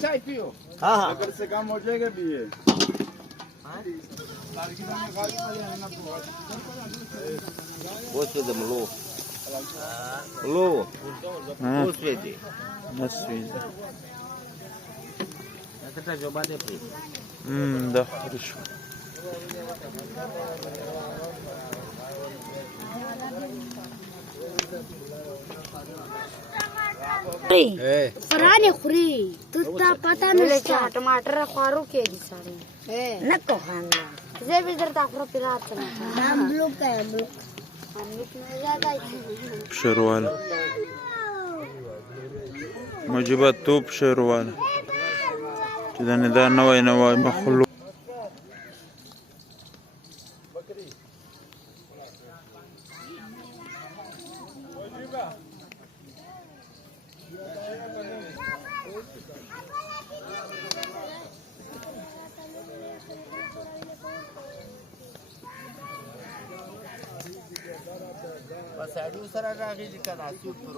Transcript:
चाय पियो। हाँ हाँ अगर से काम हो जाएगा भी ये बहुत से दम लो свете На свете. это так же баде при Да, хорошо. फराने खुरी तू ता पता नहीं टमाटर खारो के दी सारे न को खाना जे भी इधर ताफरो पिरात हम लोग का हम लोग में ज्यादा شروال مجيبات توب شروال كذا دا نوعي مخلوق بس اډو سره راغی چې کنه څو پر